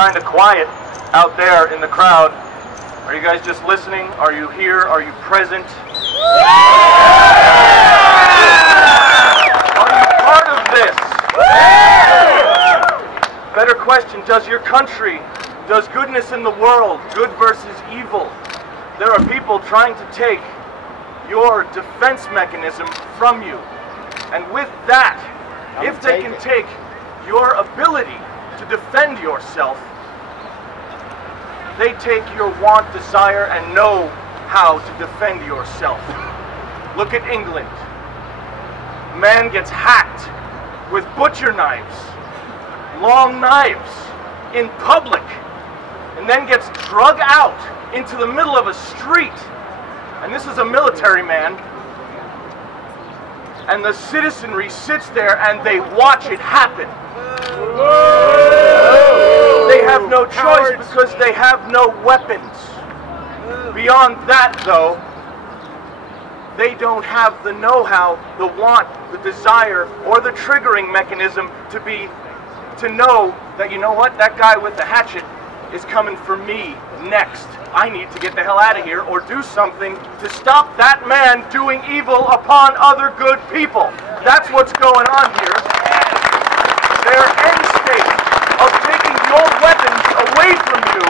kind of quiet out there in the crowd. Are you guys just listening? Are you here? Are you present? Are you part of this? Better question, does your country, does goodness in the world, good versus evil? There are people trying to take your defense mechanism from you. And with that, if they can take your ability to defend yourself, they take your want, desire, and know how to defend yourself. Look at England. Man gets hacked with butcher knives, long knives, in public, and then gets drug out into the middle of a street. And this is a military man. And the citizenry sits there and they watch it happen. They have no choice because they have no weapons. Beyond that, though, they don't have the know-how, the want, the desire, or the triggering mechanism to know that, you know what, that guy with the hatchet is coming for me next. I need to get the hell out of here or do something to stop that man doing evil upon other good people. That's what's going on here. Their end state of taking your weapons away from you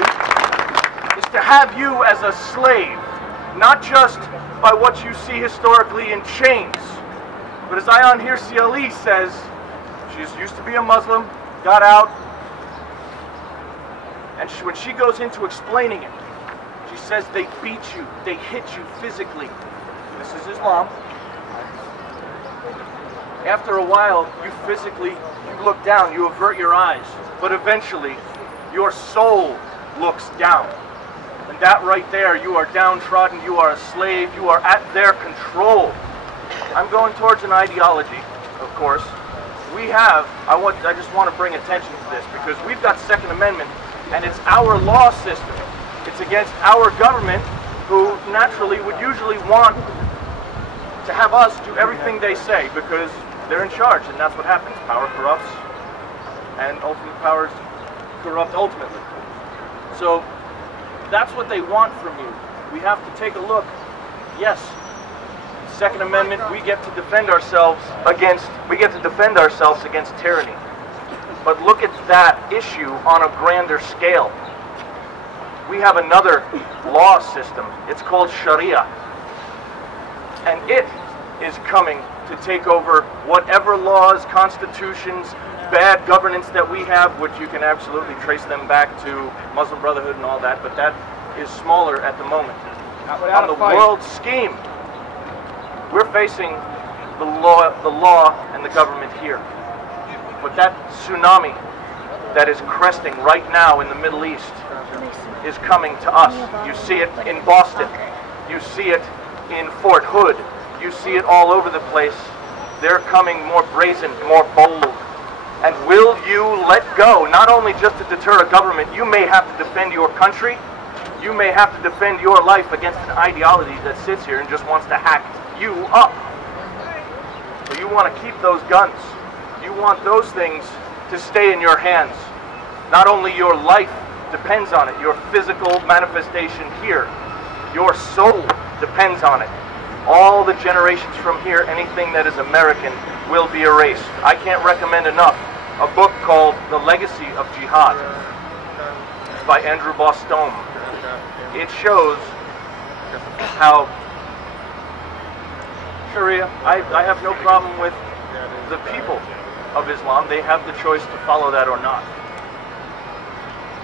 is to have you as a slave, not just by what you see historically in chains, but as Ion here CLE says, she used to be a Muslim, got out, and when she goes into explaining it, she says they beat you, they hit you physically. This is Islam. After a while, you look down, you avert your eyes, but eventually, your soul looks down. And that right there, you are downtrodden, you are a slave, you are at their control. I'm going towards an ideology, of course. I just want to bring attention to this, because we've got Second Amendment, and it's our law system. It's against our government, who naturally would usually want to have us do everything they say, because they're in charge, and that's what happens. Power corrupts, and ultimate powers corrupt ultimately. So that's what they want from you. We have to take a look. Yes, Second Amendment, we get to defend ourselves against tyranny. But look at that issue on a grander scale. We have another law system. It's called Sharia. And it is coming to take over whatever laws, constitutions, bad governance that we have, which you can absolutely trace them back to Muslim Brotherhood and all that, but that is smaller at the moment. On the world scheme, we're facing the law and the government here. But that tsunami that is cresting right now in the Middle East is coming to us. You see it in Boston. You see it in Fort Hood. You see it all over the place. They're coming more brazen, more bold. And will you let go, not only just to deter a government, you may have to defend your country, you may have to defend your life against an ideology that sits here and just wants to hack you up. So you want to keep those guns. You want those things to stay in your hands. Not only your life depends on it, your physical manifestation here, your soul depends on it. All the generations from here, anything that is American will be erased. I can't recommend enough a book called The Legacy of Jihad. It's by Andrew Bostome. It shows how Sharia, I have no problem with the people of Islam. They have the choice to follow that or not.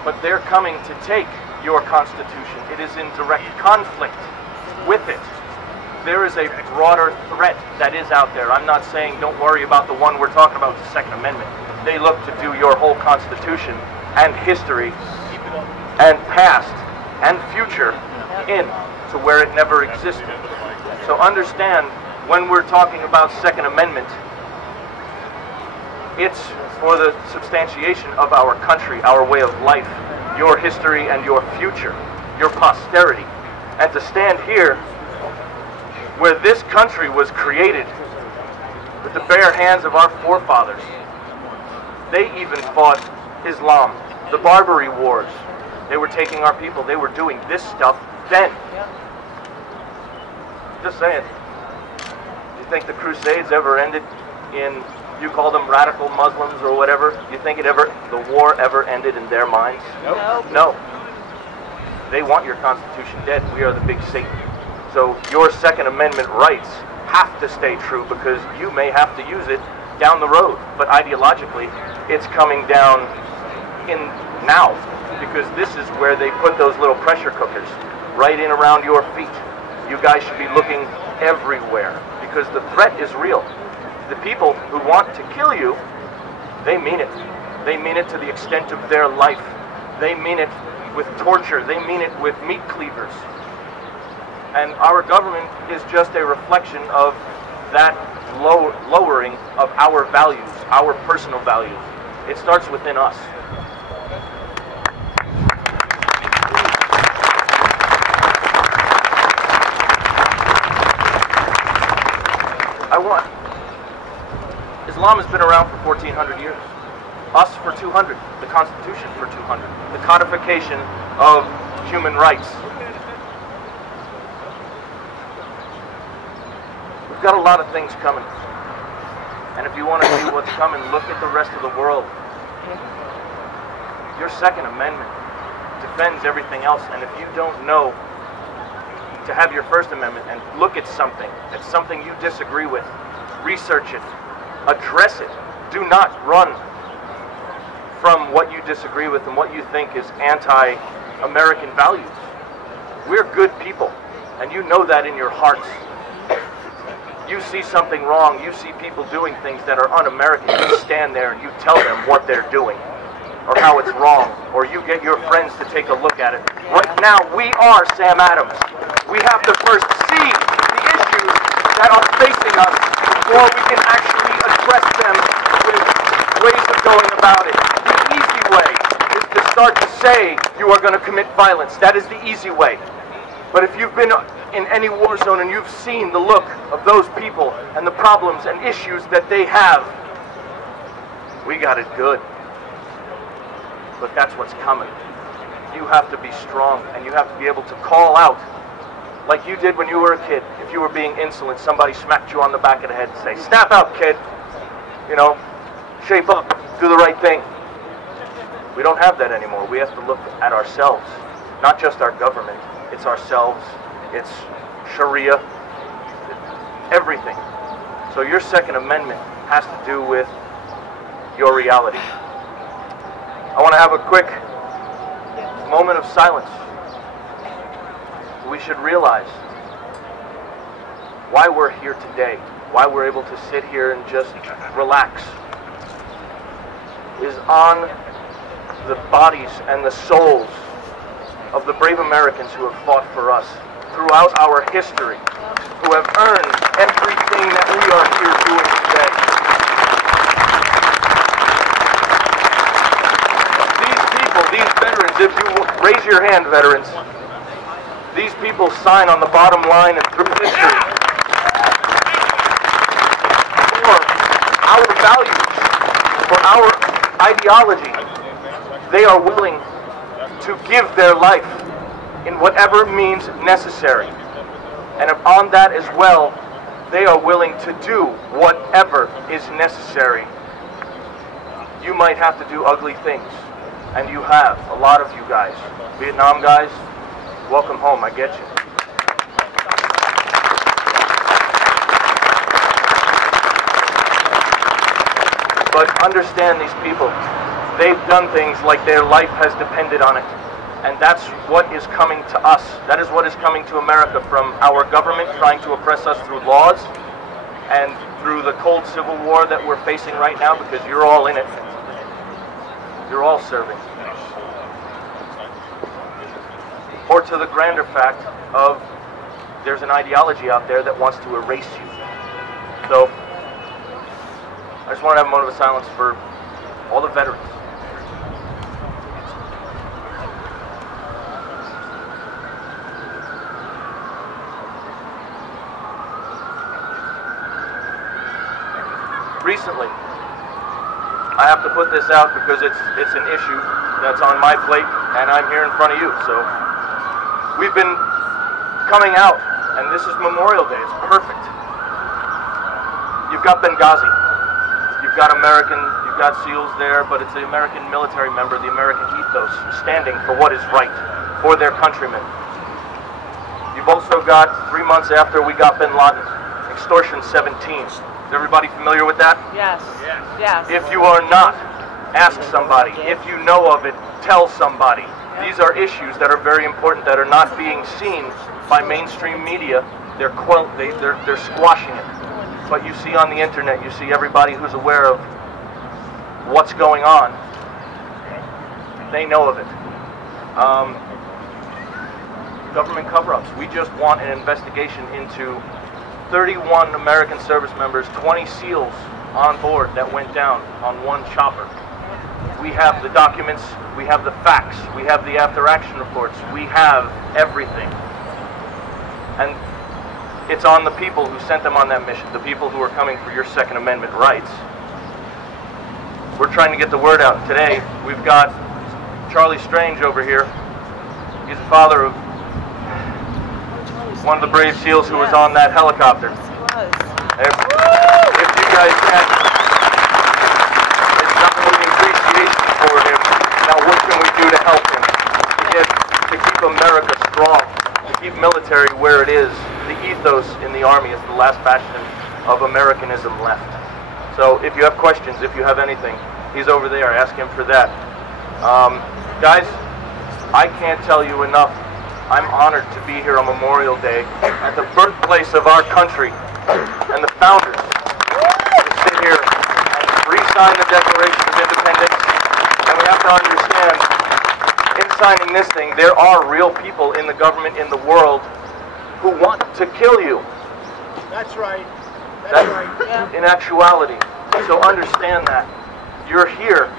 But they're coming to take your constitution. It is in direct conflict with it. There is a broader threat that is out there. I'm not saying don't worry about the one we're talking about, the Second Amendment. They look to do your whole constitution and history and past and future in to where it never existed. So understand, when we're talking about Second Amendment, it's for the substantiation of our country, our way of life, your history and your future, your posterity. And to stand here where this country was created with the bare hands of our forefathers. They even fought Islam The Barbary Wars. They were taking our people. They were doing this stuff then. Just saying. Do you think the Crusades ever ended in, you call them radical Muslims or whatever? You think the war ever ended in their minds? Nope. No. They want your Constitution dead. We are the big Satan. So your Second Amendment rights have to stay true because you may have to use it down the road. But ideologically, it's coming down in now because this is where they put those little pressure cookers right in around your feet. You guys should be looking everywhere because the threat is real. The people who want to kill you, they mean it. They mean it to the extent of their life. They mean it with torture. They mean it with meat cleavers. And our government is just a reflection of that lowering of our values, our personal values. It starts within us. Islam has been around for 1400 years. Us for 200. The Constitution for 200. The codification of human rights. We've got a lot of things coming. And if you want to see what's coming, look at the rest of the world. Your Second Amendment defends everything else. And if you don't know to have your First Amendment and look at something, it's something you disagree with, research it, address it. Do not run from what you disagree with and what you think is anti-American values. We're good people, and you know that in your hearts. You see something wrong, you see people doing things that are un-American, you stand there and you tell them what they're doing, or how it's wrong, or you get your friends to take a look at it. Right now, we are Sam Adams. We have to first see the issues that are facing us before we can actually address them with ways of going about it. The easy way is to start to say you are going to commit violence. That is the easy way. But if you've been in any war zone and you've seen the look of those people and the problems and issues that they have, we got it good. But that's what's coming. You have to be strong and you have to be able to call out like you did when you were a kid. If you were being insolent, somebody smacked you on the back of the head and say, snap out, kid. You know, shape up, do the right thing. We don't have that anymore. We have to look at ourselves, not just our government. It's ourselves, it's Sharia, everything. So your Second Amendment has to do with your reality. I want to have a quick moment of silence. We should realize why we're here today, why we're able to sit here and just relax, is on the bodies and the souls of the brave Americans who have fought for us throughout our history, who have earned everything that we are here doing today. These people, these veterans, if you raise your hand, veterans, these people sign on the bottom line and through history for our values, for our ideology. They are willing to give their life in whatever means necessary. And on that as well, they are willing to do whatever is necessary. You might have to do ugly things, and you have, a lot of you guys. Vietnam guys, welcome home, I get you. But understand these people. They've done things like their life has depended on it. And that's what is coming to us. That is what is coming to America from our government trying to oppress us through laws and through the cold civil war that we're facing right now, because you're all in it. You're all serving. Or to the grander fact of there's an ideology out there that wants to erase you. So I just want to have a moment of silence for all the veterans. Recently, I have to put this out because it's an issue that's on my plate, and I'm here in front of you. So we've been coming out, and this is Memorial Day. It's perfect. You've got Benghazi. You've got you've got SEALs there, but it's the American military member, the American ethos, standing for what is right, for their countrymen. You've also got 3 months after we got Bin Laden, Extortion 17. Is everybody familiar with that? Yes. Yes. If you are not, ask somebody. If you know of it, tell somebody. These are issues that are very important that are not being seen by mainstream media. They're squashing it. But you see on the internet, you see everybody who's aware of what's going on. They know of it. Government cover-ups. We just want an investigation into 31 American service members, 20 SEALs on board that went down on one chopper. We have the documents, we have the facts, we have the after-action reports, we have everything. And it's on the people who sent them on that mission, the people who are coming for your Second Amendment rights. We're trying to get the word out. Today, we've got Charlie Strange over here. He's the father of one of the brave SEALs who was on that helicopter. If you guys can, it's nothing but appreciation for him. Now what can we do to help him? To keep America strong, to keep military where it is. The ethos in the Army is the last bastion of Americanism left. So if you have questions, if you have anything, he's over there. Ask him for that. Guys, I can't tell you enough. I'm honored to be here on Memorial Day at the birthplace of our country and the founders to sit here and re-sign the Declaration of Independence. And we have to understand, in signing this thing, there are real people in the government, in the world, who want to kill you. That's right. That's right. In actuality. So understand that. You're here,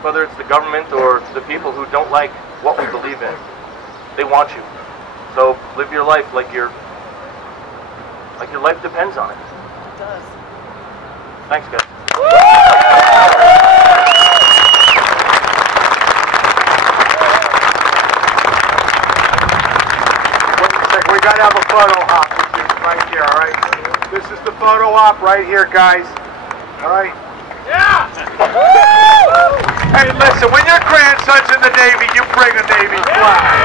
whether it's the government or the people who don't like what we believe in. They want you. So live your life like your life depends on it. It does. Thanks, guys. We gotta have a photo op with you right here, all right? This is the photo op right here, guys. All right? Yeah! Hey, listen, when your grandson's in the Navy, you bring a Navy flag.